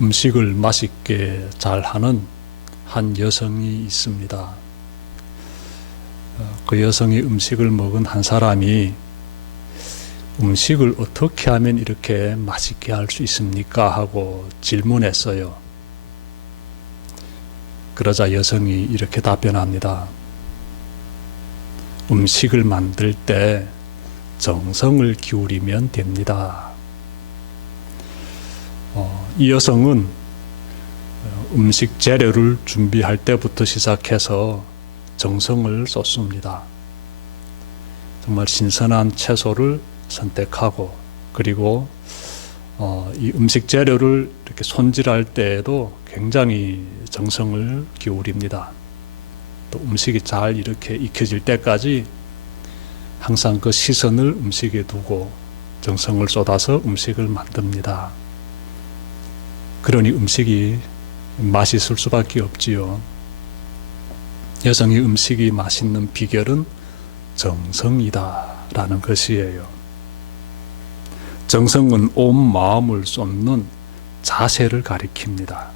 음식을 맛있게 잘하는 한 여성이 있습니다. 그 여성이 음식을 먹은 한 사람이 음식을 어떻게 하면 이렇게 맛있게 할 수 있습니까? 하고 질문했어요. 그러자 여성이 이렇게 답변합니다. 음식을 만들 때 정성을 기울이면 됩니다. 이 여성은 음식 재료를 준비할 때부터 시작해서 정성을 쏟습니다. 정말 신선한 채소를 선택하고, 그리고 이 음식 재료를 이렇게 손질할 때에도 굉장히 정성을 기울입니다. 또 음식이 잘 이렇게 익혀질 때까지 항상 그 시선을 음식에 두고 정성을 쏟아서 음식을 만듭니다. 그러니 음식이 맛있을 수밖에 없지요. 여성이 음식이 맛있는 비결은 정성이다라는 것이에요. 정성은 온 마음을 쏟는 자세를 가리킵니다.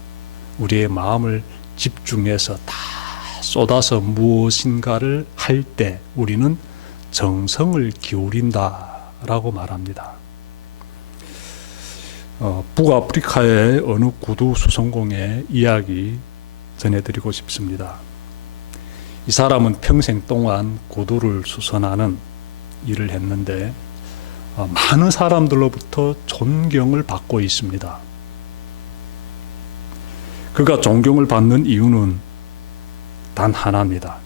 우리의 마음을 집중해서 다 쏟아서 무엇인가를 할 때 우리는 정성을 기울인다라고 말합니다. 북아프리카의 어느 구두 수선공의 이야기 전해드리고 싶습니다. 이 사람은 평생 동안 구두를 수선하는 일을 했는데 많은 사람들로부터 존경을 받고 있습니다. 그가 존경을 받는 이유는 단 하나입니다.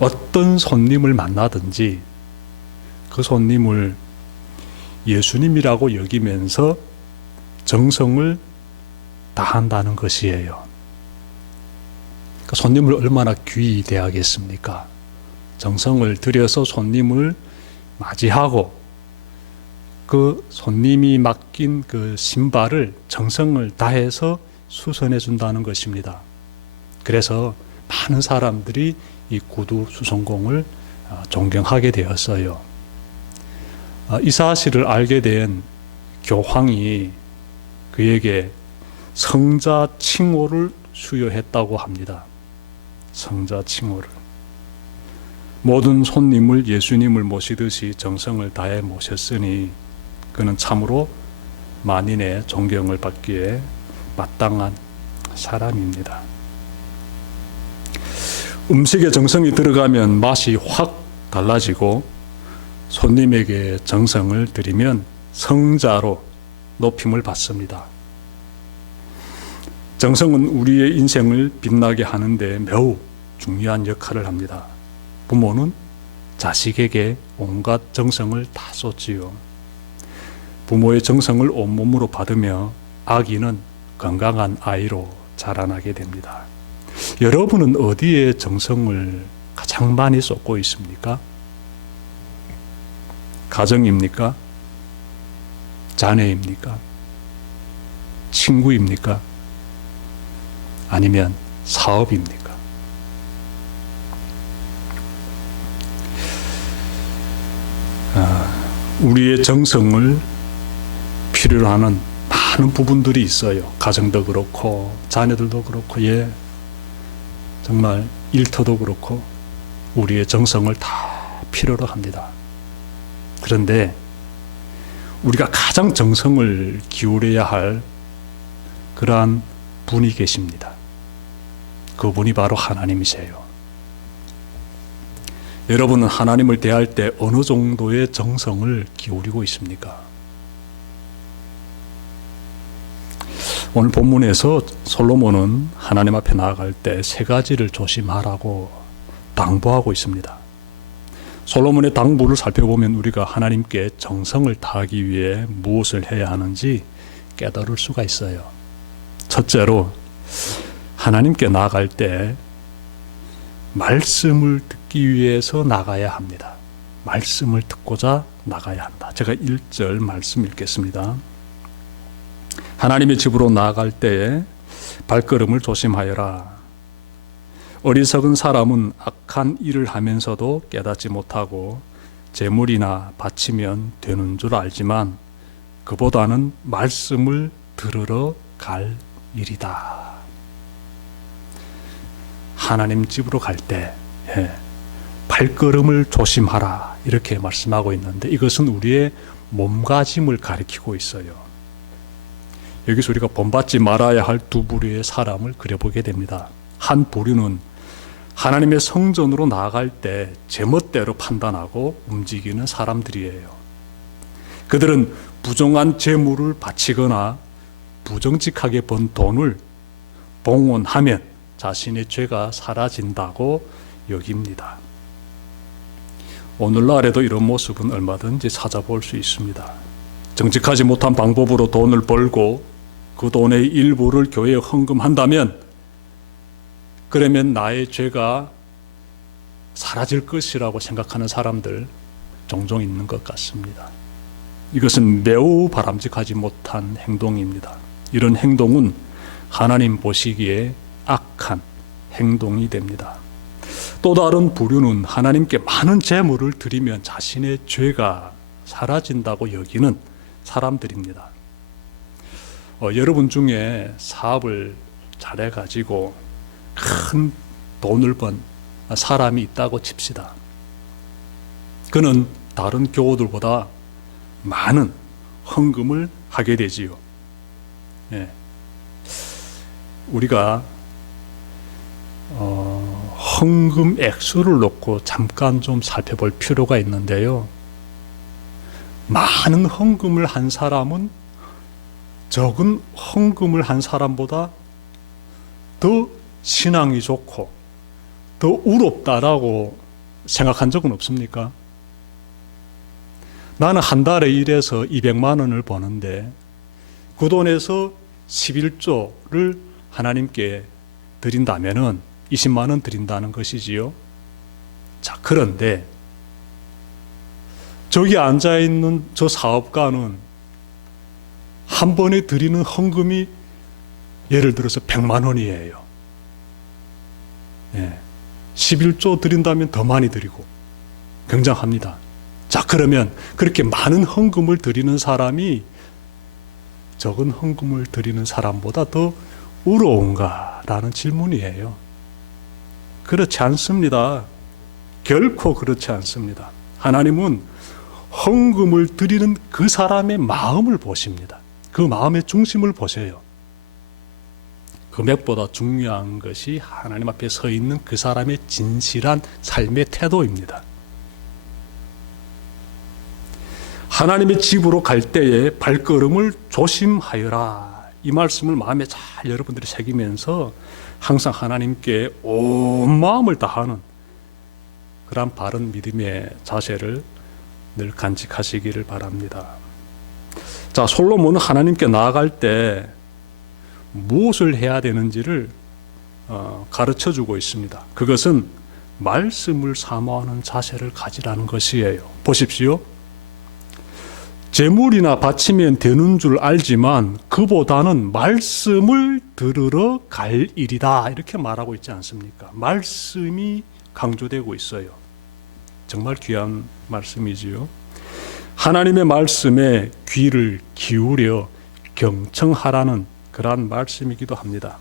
어떤 손님을 만나든지 그 손님을 예수님이라고 여기면서 정성을 다한다는 것이에요. 손님을 얼마나 귀히 대하겠습니까? 정성을 들여서 손님을 맞이하고 그 손님이 맡긴 그 신발을 정성을 다해서 수선해 준다는 것입니다. 그래서 많은 사람들이 이 구두 수선공을 존경하게 되었어요. 이 사실을 알게 된 교황이 그에게 성자 칭호를 수여했다고 합니다. 성자 칭호를. 모든 손님을 예수님을 모시듯이 정성을 다해 모셨으니 그는 참으로 만인의 존경을 받기에 마땅한 사람입니다. 음식에 정성이 들어가면 맛이 확 달라지고 손님에게 정성을 들이면 성자로 높임을 받습니다. 정성은 우리의 인생을 빛나게 하는데 매우 중요한 역할을 합니다. 부모는 자식에게 온갖 정성을 다 쏟지요. 부모의 정성을 온몸으로 받으며 아기는 건강한 아이로 자라나게 됩니다. 여러분은 어디에 정성을 가장 많이 쏟고 있습니까? 가정입니까? 자녀입니까? 친구입니까? 아니면 사업입니까? 우리의 정성을 필요로 하는 많은 부분들이 있어요. 가정도 그렇고 자녀들도 그렇고 정말 일터도 그렇고 우리의 정성을 다 필요로 합니다. 그런데 우리가 가장 정성을 기울여야 할 그러한 분이 계십니다. 그분이 바로 하나님이세요. 여러분은 하나님을 대할 때 어느 정도의 정성을 기울이고 있습니까? 오늘 본문에서 솔로몬은 하나님 앞에 나아갈 때 세 가지를 조심하라고 당부하고 있습니다. 솔로몬의 당부를 살펴보면 우리가 하나님께 정성을 다하기 위해 무엇을 해야 하는지 깨달을 수가 있어요. 첫째로 하나님께 나아갈 때 말씀을 듣기 위해서 나가야 합니다. 말씀을 듣고자 나가야 한다. 제가 1절 말씀 읽겠습니다. 하나님의 집으로 나아갈 때에 발걸음을 조심하여라. 어리석은 사람은 악한 일을 하면서도 깨닫지 못하고 재물이나 바치면 되는 줄 알지만 그보다는 말씀을 들으러 갈 일이다. 하나님 집으로 갈 때 발걸음을 조심하라 이렇게 말씀하고 있는데, 이것은 우리의 몸가짐을 가리키고 있어요. 여기서 우리가 본받지 말아야 할 두 부류의 사람을 그려보게 됩니다. 한 부류는 하나님의 성전으로 나아갈 때 제멋대로 판단하고 움직이는 사람들이에요. 그들은 부정한 재물을 바치거나 부정직하게 번 돈을 봉헌하면 자신의 죄가 사라진다고 여깁니다. 오늘날에도 이런 모습은 얼마든지 찾아볼 수 있습니다. 정직하지 못한 방법으로 돈을 벌고 그 돈의 일부를 교회에 헌금한다면, 그러면 나의 죄가 사라질 것이라고 생각하는 사람들 종종 있는 것 같습니다. 이것은 매우 바람직하지 못한 행동입니다. 이런 행동은 하나님 보시기에 악한 행동이 됩니다. 또 다른 부류는 하나님께 많은 재물을 드리면 자신의 죄가 사라진다고 여기는 사람들입니다. 여러분 중에 사업을 잘해가지고 큰 돈을 번 사람이 있다고 칩시다. 그는 다른 교우들보다 많은 헌금을 하게 되지요. 우리가 헌금 액수를 놓고 잠깐 좀 살펴볼 필요가 있는데요. 많은 헌금을 한 사람은 적은 헌금을 한 사람보다 더 신앙이 좋고 더 의롭다라고 생각한 적은 없습니까? 나는 한 달에 일해서 200만 원을 버는데 그 돈에서 11조를 하나님께 드린다면은 20만 원 드린다는 것이지요. 자, 그런데 저기 앉아있는 저 사업가는 한 번에 드리는 헌금이 예를 들어서 100만 원이에요. 11조 드린다면 더 많이 드리고 굉장합니다. 자, 그러면 그렇게 많은 헌금을 드리는 사람이 적은 헌금을 드리는 사람보다 더 의로운가라는 질문이에요. 그렇지 않습니다. 결코 그렇지 않습니다. 하나님은 헌금을 드리는 그 사람의 마음을 보십니다. 그 마음의 중심을 보세요. 금액보다 중요한 것이 하나님 앞에 서 있는 그 사람의 진실한 삶의 태도입니다. 하나님의 집으로 갈 때에 발걸음을 조심하여라. 이 말씀을 마음에 잘 여러분들이 새기면서 항상 하나님께 온 마음을 다하는 그런 바른 믿음의 자세를 늘 간직하시기를 바랍니다. 자, 솔로몬은 하나님께 나아갈 때 무엇을 해야 되는지를 가르쳐주고 있습니다. 그것은 말씀을 사모하는 자세를 가지라는 것이에요. 보십시오. 제물이나 바치면 되는 줄 알지만 그보다는 말씀을 들으러 갈 일이다, 이렇게 말하고 있지 않습니까? 말씀이 강조되고 있어요. 정말 귀한 말씀이지요. 하나님의 말씀에 귀를 기울여 경청하라는 그러한 말씀이기도 합니다.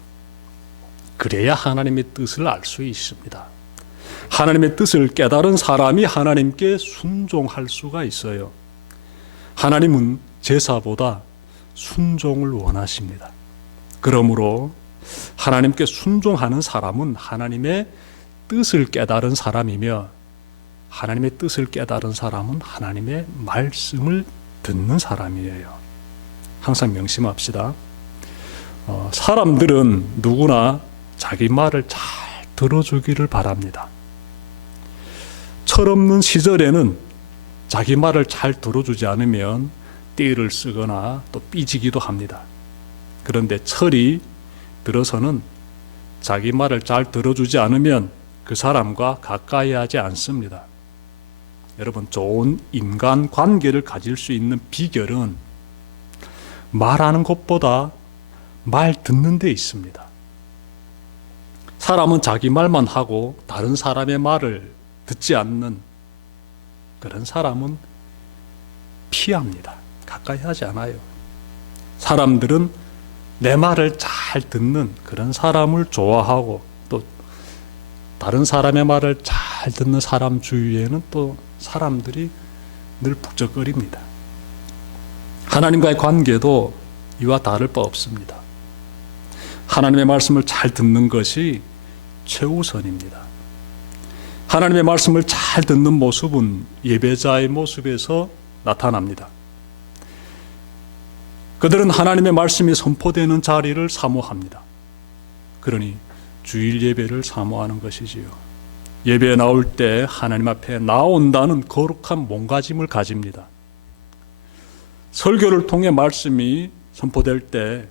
그래야 하나님의 뜻을 알 수 있습니다. 하나님의 뜻을 깨달은 사람이 하나님께 순종할 수가 있어요. 하나님은 제사보다 순종을 원하십니다. 그러므로 하나님께 순종하는 사람은 하나님의 뜻을 깨달은 사람이며, 하나님의 뜻을 깨달은 사람은 하나님의 말씀을 듣는 사람이에요. 항상 명심합시다. 사람들은 누구나 자기 말을 잘 들어주기를 바랍니다. 철없는 시절에는 자기 말을 잘 들어주지 않으면 띠를 쓰거나 또 삐지기도 합니다. 그런데 철이 들어서는 자기 말을 잘 들어주지 않으면 그 사람과 가까이 하지 않습니다. 여러분, 좋은 인간 관계를 가질 수 있는 비결은 말하는 것보다 말 듣는 데 있습니다. 사람은 자기 말만 하고 다른 사람의 말을 듣지 않는 그런 사람은 피합니다. 가까이 하지 않아요. 사람들은 내 말을 잘 듣는 그런 사람을 좋아하고 또 다른 사람의 말을 잘 듣는 사람 주위에는 또 사람들이 늘 북적거립니다. 하나님과의 관계도 이와 다를 바 없습니다. 하나님의 말씀을 잘 듣는 것이 최우선입니다. 하나님의 말씀을 잘 듣는 모습은 예배자의 모습에서 나타납니다. 그들은 하나님의 말씀이 선포되는 자리를 사모합니다. 그러니 주일 예배를 사모하는 것이지요. 예배에 나올 때 하나님 앞에 나온다는 거룩한 몸가짐을 가집니다. 설교를 통해 말씀이 선포될 때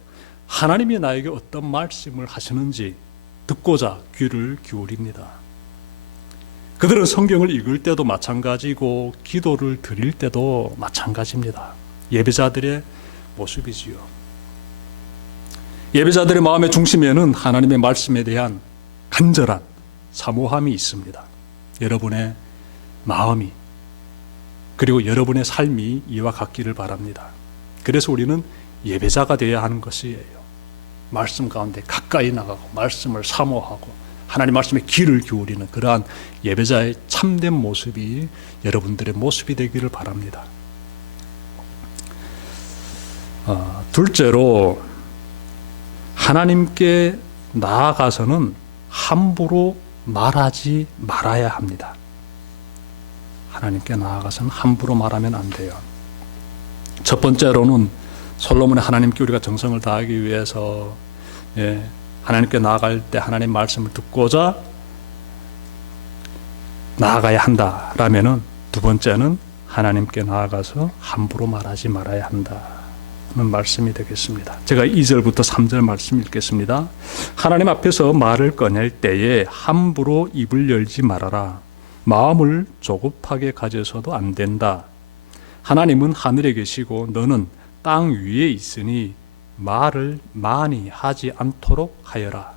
하나님이 나에게 어떤 말씀을 하시는지 듣고자 귀를 기울입니다. 그들은 성경을 읽을 때도 마찬가지고 기도를 드릴 때도 마찬가지입니다. 예배자들의 모습이지요. 예배자들의 마음의 중심에는 하나님의 말씀에 대한 간절한 사모함이 있습니다. 여러분의 마음이 그리고 여러분의 삶이 이와 같기를 바랍니다. 그래서 우리는 예배자가 되어야 하는 것이에요. 말씀 가운데 가까이 나가고 말씀을 사모하고 하나님 말씀에 귀를 기울이는 그러한 예배자의 참된 모습이 여러분들의 모습이 되기를 바랍니다. 둘째로 하나님께 나아가서는 함부로 말하지 말아야 합니다. 하나님께 나아가서는 함부로 말하면 안 돼요. 첫 번째로는 솔로몬의 하나님께 우리가 정성을 다하기 위해서 하나님께 나아갈 때 하나님 말씀을 듣고자 나아가야 한다라면은 두 번째는 하나님께 나아가서 함부로 말하지 말아야 한다는 말씀이 되겠습니다. 제가 2절부터 3절 말씀 읽겠습니다. 하나님 앞에서 말을 꺼낼 때에 함부로 입을 열지 말아라. 마음을 조급하게 가져서도 안 된다. 하나님은 하늘에 계시고 너는 땅 위에 있으니 말을 많이 하지 않도록 하여라.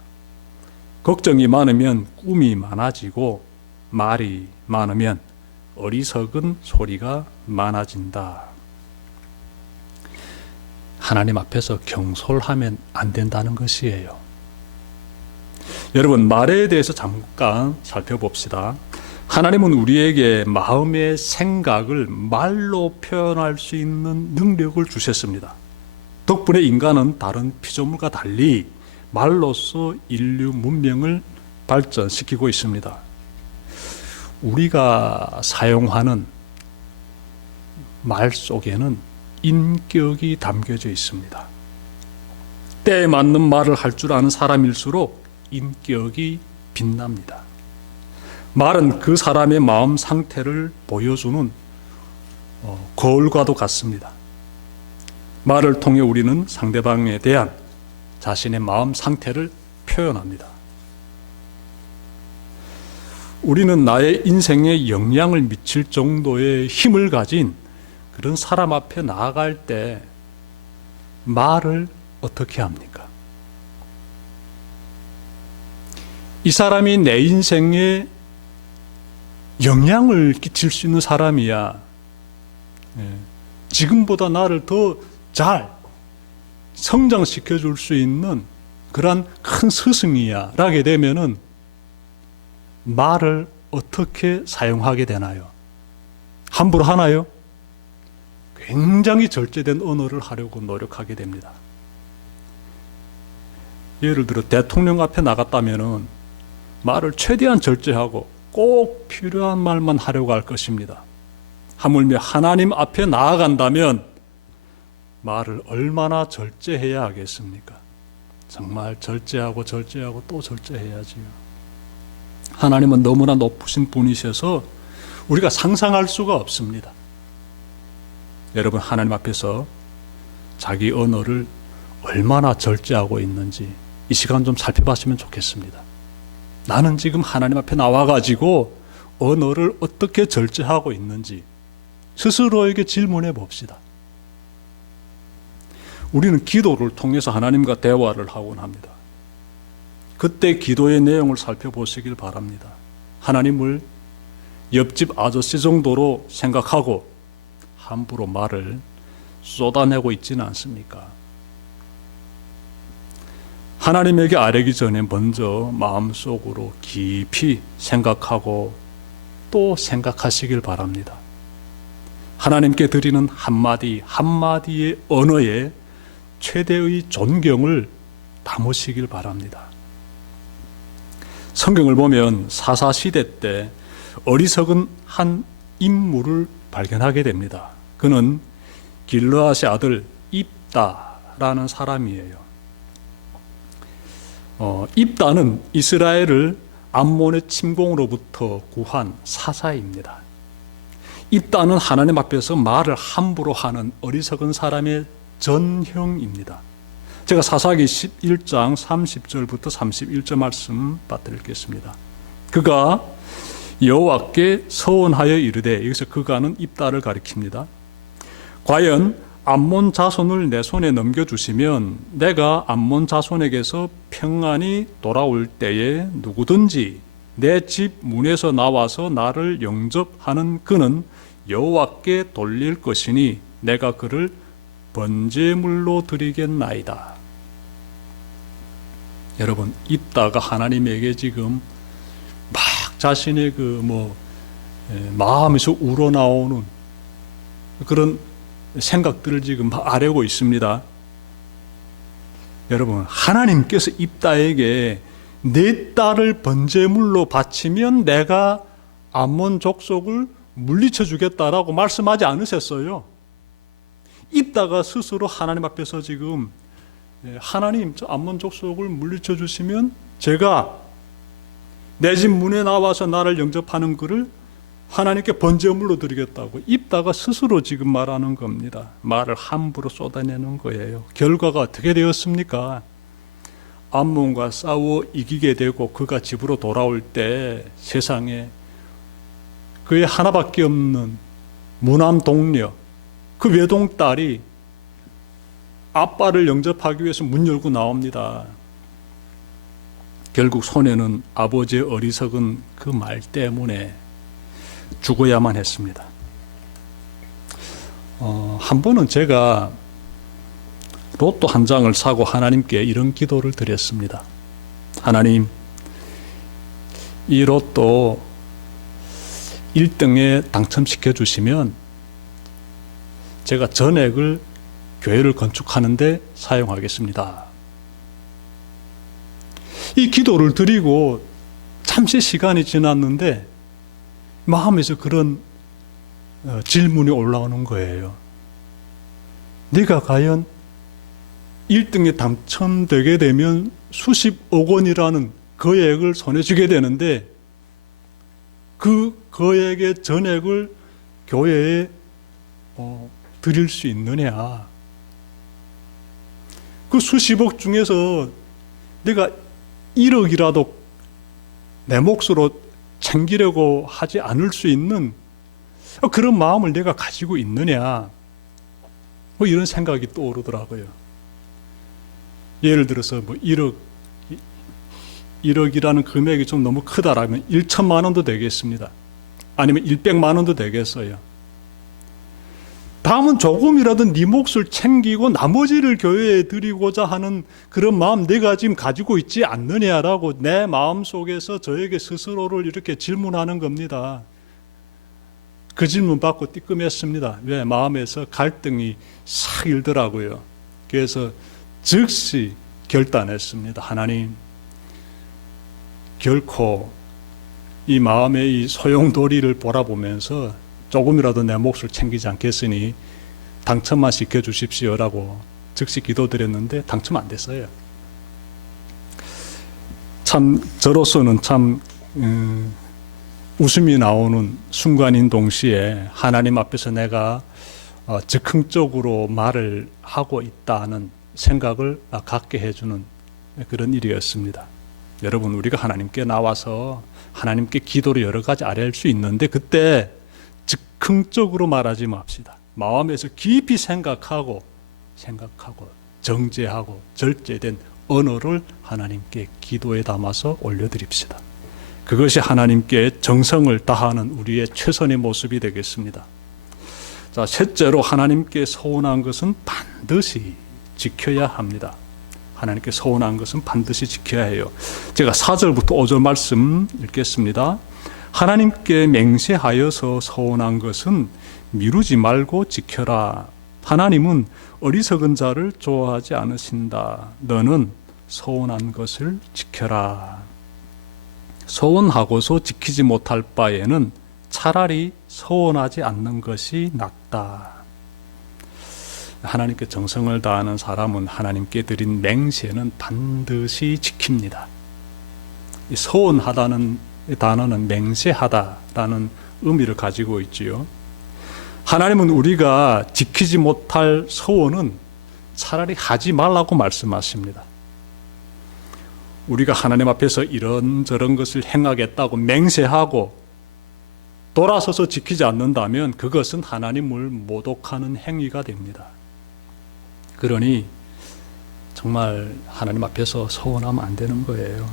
걱정이 많으면 꿈이 많아지고 말이 많으면 어리석은 소리가 많아진다. 하나님 앞에서 경솔하면 안 된다는 것이에요. 여러분, 말에 대해서 잠깐 살펴봅시다. 하나님은 우리에게 마음의 생각을 말로 표현할 수 있는 능력을 주셨습니다. 덕분에 인간은 다른 피조물과 달리 말로써 인류 문명을 발전시키고 있습니다. 우리가 사용하는 말 속에는 인격이 담겨져 있습니다. 때에 맞는 말을 할 줄 아는 사람일수록 인격이 빛납니다. 말은 그 사람의 마음 상태를 보여주는 거울과도 같습니다. 말을 통해 우리는 상대방에 대한 자신의 마음 상태를 표현합니다. 우리는 나의 인생에 영향을 미칠 정도의 힘을 가진 그런 사람 앞에 나아갈 때 말을 어떻게 합니까? 이 사람이 내 인생에 영향을 끼칠 수 있는 사람이야. 지금보다 나를 더 잘 성장시켜 줄 수 있는 그러한 큰 스승이야 라게 되면은 말을 어떻게 사용하게 되나요? 함부로 하나요? 굉장히 절제된 언어를 하려고 노력하게 됩니다. 예를 들어 대통령 앞에 나갔다면은 말을 최대한 절제하고 꼭 필요한 말만 하려고 할 것입니다. 하물며 하나님 앞에 나아간다면 말을 얼마나 절제해야 하겠습니까? 정말 절제하고 또 절제해야지요. 하나님은 너무나 높으신 분이셔서 우리가 상상할 수가 없습니다. 여러분, 하나님 앞에서 자기 언어를 얼마나 절제하고 있는지 이 시간 좀 살펴봤으면 좋겠습니다. 나는 지금 하나님 앞에 나와가지고 언어를 어떻게 절제하고 있는지 스스로에게 질문해 봅시다. 우리는 기도를 통해서 하나님과 대화를 하곤 합니다. 그때 기도의 내용을 살펴보시길 바랍니다. 하나님을 옆집 아저씨 정도로 생각하고 함부로 말을 쏟아내고 있지는 않습니까? 하나님에게 아뢰기 전에 먼저 마음속으로 깊이 생각하고 또 생각하시길 바랍니다. 하나님께 드리는 한마디 한마디의 언어에 최대의 존경을 담으시길 바랍니다. 성경을 보면 사사시대 때 어리석은 한 인물을 발견하게 됩니다. 그는 길르앗의 아들 입다라는 사람이에요. 입다는 이스라엘을 암몬의 침공으로부터 구한 사사입니다. 입다는 하나님 앞에서 말을 함부로 하는 어리석은 사람의 전형입니다. 제가 사사기 11장 30절부터 31절 말씀 받드리겠습니다. 그가 여호와께 서원하여 이르되, 여기서 그가는 입다를 가리킵니다. 과연 암몬 자손을 내 손에 넘겨주시면 내가 암몬 자손에게서 평안히 돌아올 때에 누구든지 내 집 문에서 나와서 나를 영접하는 그는 여호와께 돌릴 것이니 내가 그를 번제물로 드리겠나이다. 여러분, 입다가 하나님에게 지금 막 자신의 마음에서 우러나오는 그런 생각들을 지금 아뢰고 있습니다. 여러분, 하나님께서 입다에게 내 딸을 번제물로 바치면 내가 암몬 족속을 물리쳐 주겠다라고 말씀하지 않으셨어요. 입다가 스스로 하나님 앞에서 지금 하나님, 저 암몬 족속을 물리쳐 주시면 제가 내 집 문에 나와서 나를 영접하는 그를 하나님께 번제물로 드리겠다고 입다가 스스로 지금 말하는 겁니다. 말을 함부로 쏟아내는 거예요. 결과가 어떻게 되었습니까? 암몬과 싸워 이기게 되고 그가 집으로 돌아올 때 세상에 그의 하나밖에 없는 무남 동료, 그 외동딸이 아빠를 영접하기 위해서 문 열고 나옵니다. 결국 손해는 아버지의 어리석은 그 말 때문에 죽어야만 했습니다. 한 번은 제가 로또 한 장을 사고 하나님께 이런 기도를 드렸습니다. 하나님, 이 로또 1등에 당첨시켜 주시면 제가 전액을 교회를 건축하는데 사용하겠습니다. 이 기도를 드리고 잠시 시간이 지났는데 마음에서 그런 질문이 올라오는 거예요. 네가 과연 1등에 당첨되게 되면 수십억 원이라는 거액을 손에 쥐게 되는데 그 거액의 전액을 교회에 드릴 수 있느냐? 그 수십억 중에서 내가 1억이라도 내 몫으로 챙기려고 하지 않을 수 있는 그런 마음을 내가 가지고 있느냐? 이런 생각이 떠오르더라고요. 예를 들어서 1억이라는 금액이 좀 너무 크다라면 1천만 원도 되겠습니다. 아니면 100만 원도 되겠어요. 다음은 조금이라도 네 몫을 챙기고 나머지를 교회에 드리고자 하는 그런 마음 내가 지금 가지고 있지 않느냐라고 내 마음속에서 저에게 스스로를 이렇게 질문하는 겁니다. 그 질문 받고 뜨끔했습니다. 왜? 마음에서 갈등이 싹 일더라고요. 그래서 즉시 결단했습니다. 하나님, 결코 이 마음의 이 소용돌이를 바라보면서 조금이라도 내 몫을 챙기지 않겠으니 당첨만 시켜주십시오라고 즉시 기도드렸는데 당첨 안 됐어요. 참 저로서는 참 웃음이 나오는 순간인 동시에 하나님 앞에서 내가 즉흥적으로 말을 하고 있다는 생각을 갖게 해주는 그런 일이었습니다. 여러분, 우리가 하나님께 나와서 하나님께 기도를 여러 가지 아뢰할 수 있는데 그때 즉흥적으로 말하지 맙시다. 마음에서 깊이 생각하고 정제하고 절제된 언어를 하나님께 기도에 담아서 올려드립시다. 그것이 하나님께 정성을 다하는 우리의 최선의 모습이 되겠습니다. 자, 셋째로 하나님께 서운한 것은 반드시 지켜야 합니다. 하나님께 서원한 것은 반드시 지켜야 해요. 제가 4절부터 5절 말씀 읽겠습니다. 하나님께 맹세하여서 서원한 것은 미루지 말고 지켜라. 하나님은 어리석은 자를 좋아하지 않으신다. 너는 서원한 것을 지켜라. 서원하고서 지키지 못할 바에는 차라리 서원하지 않는 것이 낫다. 하나님께 정성을 다하는 사람은 하나님께 드린 맹세는 반드시 지킵니다. 이 서원하다는 단어는 맹세하다라는 의미를 가지고 있지요. 하나님은 우리가 지키지 못할 서원은 차라리 하지 말라고 말씀하십니다. 우리가 하나님 앞에서 이런저런 것을 행하겠다고 맹세하고 돌아서서 지키지 않는다면 그것은 하나님을 모독하는 행위가 됩니다. 그러니 정말 하나님 앞에서 서원하면 안 되는 거예요.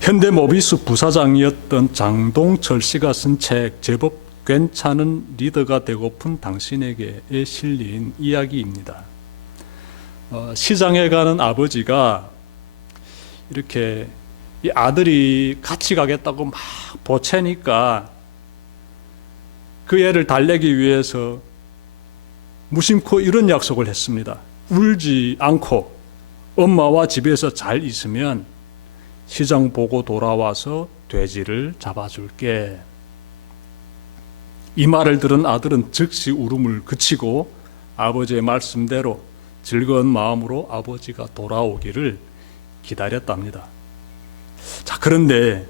현대모비스 부사장이었던 장동철 씨가 쓴 책 제법 괜찮은 리더가 되고픈 당신에게에 실린 이야기입니다. 시장에 가는 아버지가 이렇게 이 아들이 같이 가겠다고 막 보채니까 그 애를 달래기 위해서 무심코 이런 약속을 했습니다. 울지 않고 엄마와 집에서 잘 있으면 시장 보고 돌아와서 돼지를 잡아줄게. 이 말을 들은 아들은 즉시 울음을 그치고 아버지의 말씀대로 즐거운 마음으로 아버지가 돌아오기를 기다렸답니다. 자, 그런데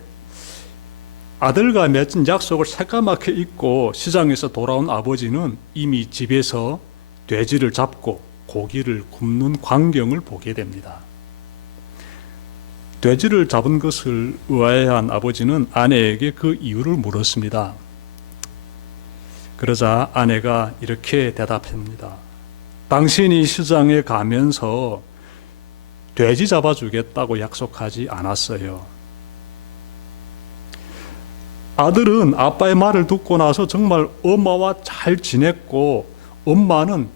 아들과 맺은 약속을 새까맣게 잊고 시장에서 돌아온 아버지는 이미 집에서 돼지를 잡고 고기를 굽는 광경을 보게 됩니다. 돼지를 잡은 것을 의아해한 아버지는 아내에게 그 이유를 물었습니다. 그러자 아내가 이렇게 대답합니다. 당신이 시장에 가면서 돼지 잡아주겠다고 약속하지 않았어요. 아들은 아빠의 말을 듣고 나서 정말 엄마와 잘 지냈고 엄마는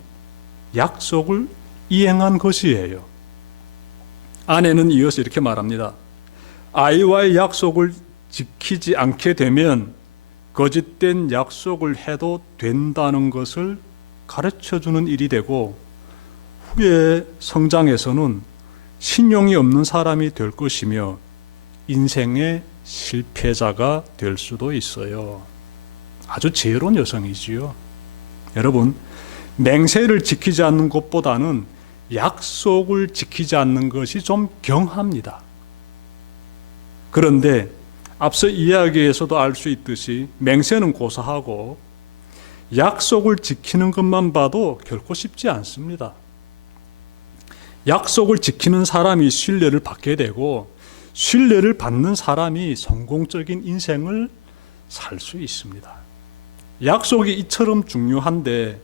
약속을 이행한 것이에요. 아내는 이어서 이렇게 말합니다. 아이와의 약속을 지키지 않게 되면 거짓된 약속을 해도 된다는 것을 가르쳐주는 일이 되고 후에 성장해서는 신용이 없는 사람이 될 것이며 인생의 실패자가 될 수도 있어요. 아주 지혜로운 여성이지요. 여러분, 맹세를 지키지 않는 것보다는 약속을 지키지 않는 것이 좀 경합니다. 그런데 앞서 이야기에서도 알 수 있듯이 맹세는 고사하고 약속을 지키는 것만 봐도 결코 쉽지 않습니다. 약속을 지키는 사람이 신뢰를 받게 되고 신뢰를 받는 사람이 성공적인 인생을 살 수 있습니다. 약속이 이처럼 중요한데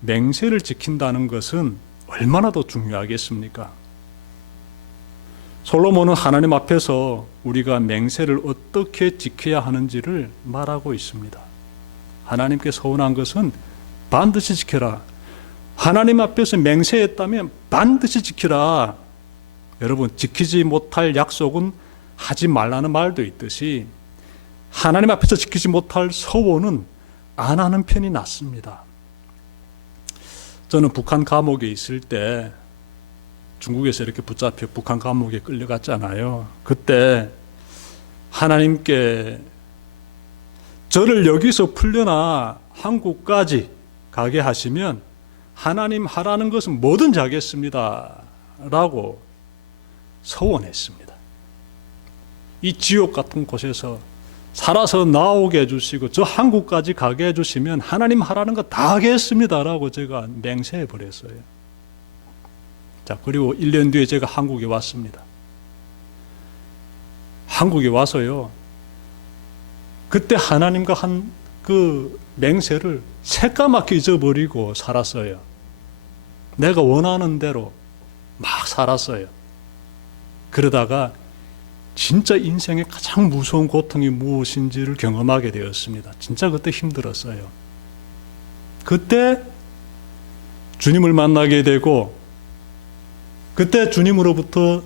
맹세를 지킨다는 것은 얼마나 더 중요하겠습니까? 솔로몬은 하나님 앞에서 우리가 맹세를 어떻게 지켜야 하는지를 말하고 있습니다. 하나님께 서운한 것은 반드시 지켜라. 하나님 앞에서 맹세했다면 반드시 지키라. 여러분, 지키지 못할 약속은 하지 말라는 말도 있듯이 하나님 앞에서 지키지 못할 서원은 안 하는 편이 낫습니다. 저는 북한 감옥에 있을 때 중국에서 이렇게 붙잡혀 북한 감옥에 끌려갔잖아요. 그때 하나님께 저를 여기서 풀려나 한국까지 가게 하시면 하나님 하라는 것은 뭐든지 하겠습니다 라고 서원했습니다. 이 지옥 같은 곳에서 살아서 나오게 해주시고 저 한국까지 가게 해주시면 하나님 하라는 거 다 하겠습니다 라고 제가 맹세해 버렸어요. 자, 그리고 1년 뒤에 제가 한국에 왔습니다. 한국에 와서요, 그때 하나님과 한 그 맹세를 새까맣게 잊어버리고 살았어요. 내가 원하는 대로 막 살았어요. 그러다가 진짜 인생의 가장 무서운 고통이 무엇인지를 경험하게 되었습니다. 진짜 그때 힘들었어요. 그때 주님을 만나게 되고 그때 주님으로부터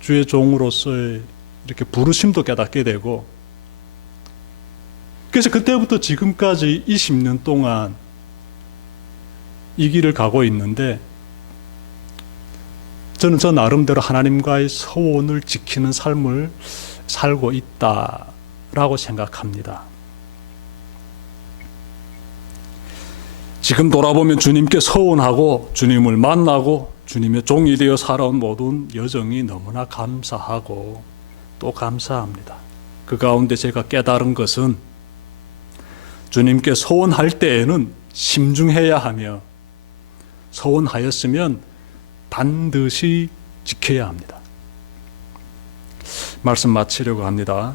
주의 종으로서의 이렇게 부르심도 깨닫게 되고, 그래서 그때부터 지금까지 20년 동안 이 길을 가고 있는데, 저는 저 나름대로 하나님과의 서원을 지키는 삶을 살고 있다라고 생각합니다. 지금 돌아보면 주님께 서원하고 주님을 만나고 주님의 종이 되어 살아온 모든 여정이 너무나 감사하고 또 감사합니다. 그 가운데 제가 깨달은 것은 주님께 서원할 때에는 심중해야 하며, 서원하였으면 반드시 지켜야 합니다. 말씀 마치려고 합니다.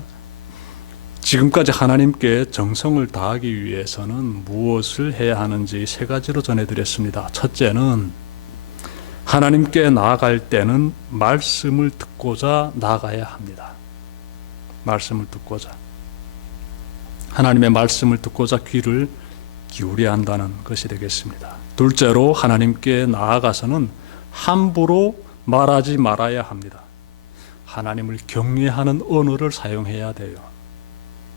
지금까지 하나님께 정성을 다하기 위해서는 무엇을 해야 하는지 세 가지로 전해드렸습니다. 첫째는 하나님께 나아갈 때는 말씀을 듣고자 나아가야 합니다. 말씀을 듣고자, 하나님의 말씀을 듣고자 귀를 기울여야 한다는 것이 되겠습니다. 둘째로 하나님께 나아가서는 함부로 말하지 말아야 합니다. 하나님을 경외하는 언어를 사용해야 돼요.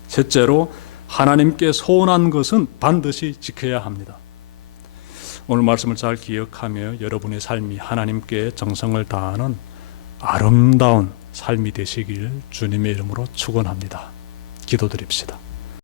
셋째로 하나님께 소원한 것은 반드시 지켜야 합니다. 오늘 말씀을 잘 기억하며 여러분의 삶이 하나님께 정성을 다하는 아름다운 삶이 되시길 주님의 이름으로 축원합니다. 기도드립시다.